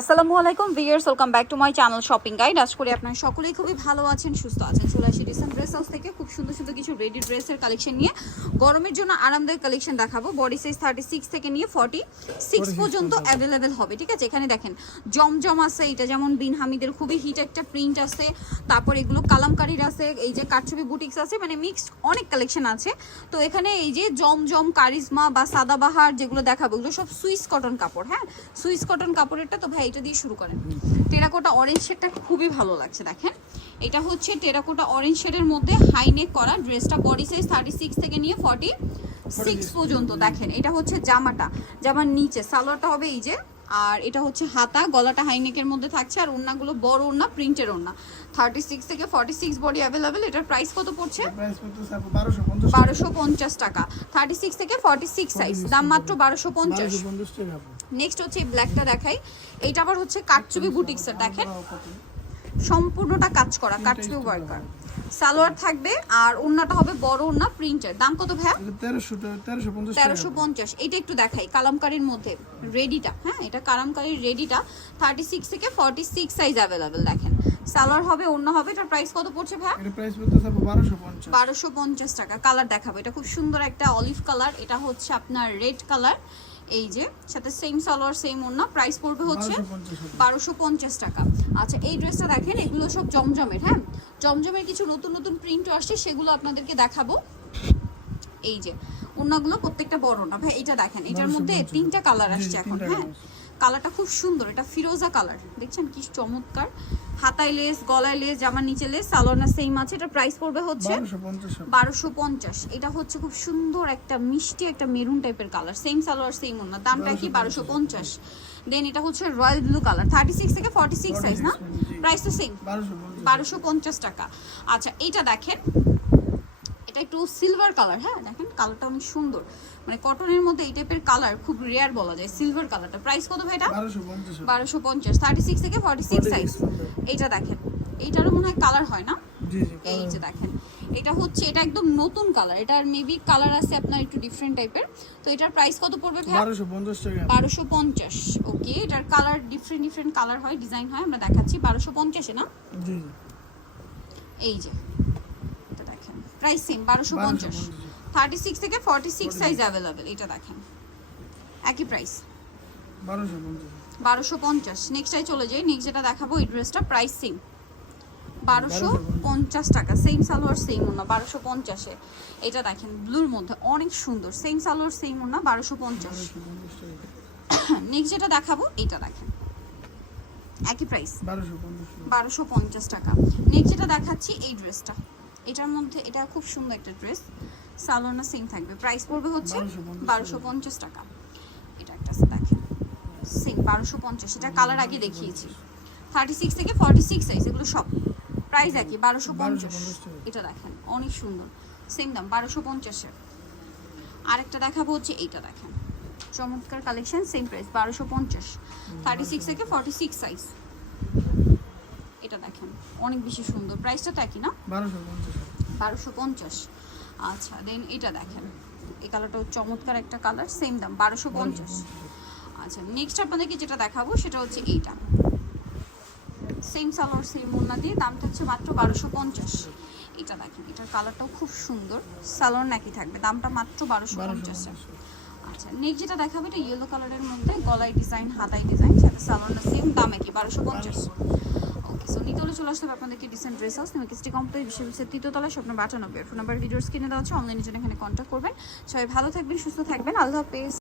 আসসালামু আলাইকুম viewers welcome back to my channel shopping guide আজ করে আপনারা সকলেই খুবই ভালো আছেন সুস্থ আছেন। চলে আসি রিসেন্ট ড্রেস হাউস থেকে খুব সুন্দর সুন্দর কিছু রেডি ড্রেসের কালেকশন নিয়ে। গরমের জন্য আরামদায়ক কালেকশন দেখাবো। বডি সাইজ থার্টি সিক্স থেকে নিয়ে ফর্টি সিক্স পর্যন্ত অ্যাভেলেবেল হবে ঠিক আছে? এখানে দেখেন জমজম আছে এটা যেমন বিন হামিদের খুবই হিট একটা প্রিন্ট আছে। তারপর এগুলো কালামকারির আছে এই যে কারছবি বুটিক্স আছে মানে মিক্সড অনেক কালেকশন আছে। তো এখানে এই যে জমজম কারিজমা বা সাদাবাহার যেগুলো দেখাবো এগুলো সব সুইস কটন কাপড় হ্যাঁ? সুইস কটন কাপড়েরটা তো ভাই এটা দিয়ে শুরু করেন। টেরাকোটা অরেঞ্জ শেডটা খুবই ভালো লাগছে দেখেন। এটা হচ্ছে টেরাকোটা অরেঞ্জ শেডের মধ্যে হাইনেক করা ড্রেসটা বডি সাইজ থার্টি সিক্স থেকে নিয়ে ফর্টি সিক্স পর্যন্ত দেখেন। এটা হচ্ছে জামাটা। জামার নিচে সালোয়ারটা হবে এই যে আর এটা হচ্ছে হাতা। গলাটা হাইনেকের মধ্যে থাকছে আর ওড়নাগুলো বড় ওড়না প্রিন্টের ওড়না। থার্টি সিক্স থেকে ফর্টি সিক্স বডি অ্যাভেলেবেল এটার প্রাইস কত পড়ছে? বারোশো পঞ্চাশ টাকা। থার্টি সিক্স থেকে ফর্টি সিক্স সাইজ দাম মাত্র বারোশো পঞ্চাশ। নেক্সট হচ্ছে এই ব্ল্যাকটা দেখাই। এটা আবার হচ্ছে কাটচুবি বুটিক্সের দেখেন। সম্পূর্ণটা কাজ করা কাটচুবি ওয়ার্কার সালোয়ার থাকবে আর ওড়নাটা হবে বড় ওড়না প্রিন্টের দাম কত ভাইয়া? তেরোশো পঞ্চাশ এটা একটু দেখাই কালামকারির মধ্যে। রেডিটা হ্যাঁ এটা কালামকারীর রেডিটা থার্টি সিক্স থেকে ফর্টি সিক্স সাইজ অ্যাভেলেবেল দেখেন। সালোয়ার হবে অন্য হবে এটার প্রাইস কত পড়ছে ভাইয়া? বারোশো পঞ্চাশ। টাকা। কালার দেখাবো। এটা খুব সুন্দর একটা অলিভ কালার এটা হচ্ছে আপনার রেড কালার এই যে সাথে সেম সালোয়ার সেম ওড়না প্রাইস পড়বে হচ্ছে বারোশো পঞ্চাশ টাকা। আচ্ছা এই ড্রেসটা দেখেন এগুলো সব জমজমের হ্যাঁ? জমজমের কিছু নতুন নতুন প্রিন্টও আসছে সেগুলো আপনাদেরকে দেখাবো। এই যে ওড়নাগুলো প্রত্যেকটা বড় না ভাই এটা দেখেন এটার মধ্যে তিনটা কালার আসছে এখন হ্যাঁ? কালারটা খুব সুন্দর এটা ফিরোজা কালার। দেখছেন কি চমৎকার? হাতায় লেস গলায় লেস জামার নিচে লেস সালোয়ার সেম আছে এটা প্রাইস পড়বে হচ্ছে বারোশো পঞ্চাশ এটা হচ্ছে খুব সুন্দর একটা মিষ্টি একটা মেরুন টাইপের কালার সেম সালোয়ার সেম ওনা দামটা কি? বারোশো পঞ্চাশ। দেন এটা হচ্ছে royal blue colour thirty six থেকে ফর্টি সিক্স সাইজ না প্রাইস তো সেম বারোশো পঞ্চাশ টাকা। আচ্ছা এইটা দেখেন। এটা একটু সিলভার কালার হ্যাঁ? দেখেন কালারটা অনেক সুন্দর। মানে কটনের মধ্যে এই টাইপের কালার খুব রেয়ার বলা যায় সিলভার কালারটা প্রাইস কত ভাই এটা? বারোশো পঞ্চাশ থার্টি সিক্স থেকে ফর্টি সিক্স 46 সাইজ। এইটা দেখেন। এইটারও মনে হয় কালার হয় না? জি জি এই যে দেখেন। এটা হচ্ছে এটা একদম নতুন কালার এটার মেবি কালার আছে আপনার একটু ডিফারেন্ট টাইপের তো এটার প্রাইস কত পড়বে ভাই বারোশো পঞ্চাশ টাকা। আপু। বারোশো পঞ্চাশ। ওকে এটার কালার ডিফারেন্ট ডিফারেন্ট কালার হয় ডিজাইন হয়। আমরা দেখাচ্ছি বারোশো পঞ্চাশে না? জি। এই যে। প্রাইস সেম বারোশো পঞ্চাশ। থার্টি সিক্স থেকে ফর্টি সিক্স সাইজ অ্যাভেলেবেল এটা দেখেন। একই প্রাইস বারোশো পঞ্চাশ। নেক্সটাই চলে যাই নেক্সট যেটা দেখাবো এই ড্রেসটা প্রাইস সেম বারোশো পঞ্চাশ। টাকা সেম সালোয়ার সেম ওনা বারোশো পঞ্চাশে। এটা দেখেন ব্লুর মধ্যে অনেক সুন্দর সেম সালোয়ার সেম ওনা বারোশো পঞ্চাশ। নেক্সট যেটা দেখাবো এটা দেখেন। একই প্রাইস বারোশো পঞ্চাশ টাকা। নেক্সট যেটা দেখাচ্ছি এই ড্রেসটা এটার মধ্যে এটা খুব সুন্দর একটা ড্রেস। সালোনা সেম থাকবে। প্রাইস পড়বে হচ্ছে বারোশো পঞ্চাশ টাকা। এটা একটা দেখেন। সেম বারোশো পঞ্চাশ। এটা কালার আগে দেখিয়েছি। থার্টি সিক্স থেকে ফর্টি সিক্স সাইজ এগুলো সব প্রাইস একই বারোশো পঞ্চাশ। এটা দেখেন অনেক সুন্দর। সেম দাম বারোশো পঞ্চাশের। আরেকটা দেখাবো হচ্ছে এইটা দেখেন। চমৎকার কালেকশন সেম প্রাইস বারোশো পঞ্চাশ। থার্টি সিক্স থেকে ফর্টি সিক্স সাইজ অনেক বেশি সুন্দর। প্রাইসটা তো একই না? বারোশো পঞ্চাশ। আচ্ছা দেন এটা দেখেন। এই কালারটাও চমৎকার একটা কালার সেম দাম বারোশো পঞ্চাশ। আচ্ছা নেক্সট আপনাদেরকে যেটা দেখাবো সেটা হচ্ছে এইটা। সেম সালোয়ার সেম ওড়না দিয়ে দামটা হচ্ছে মাত্র বারোশো পঞ্চাশ। এটা দেখেন এটার কালারটাও খুব সুন্দর। সালোয়ার নাকি থাকবে দামটা মাত্র বারোশো পঞ্চাশ আচ্ছা নেক্সট যেটা দেখাবে এটা ইয়েলো কালারের মধ্যে গলায় ডিজাইন হাতায় ডিজাইন সাথে সালোয়ারটা সেম দাম একই বারোশো পঞ্চাশ। ওকে সো নিতলে চলে আসতে হবে আপনাদেরকে ডিসেন্ট ড্রেস হাউস তুমি কিস্টি কমপ্লেক্স বিশ্ববিদ্যালয়ের তৃতীয়তলা স্বপ্ন বাটানব্বই। ফোন নাম্বার ভিডিওস কিনে দেওয়া হচ্ছে অনলাইনে জন্য এখানে কন্ট্যাক্ট করবেন। সবাই ভালো থাকবেন, সুস্থ থাকবেন। আল্লাহ হাফেজ।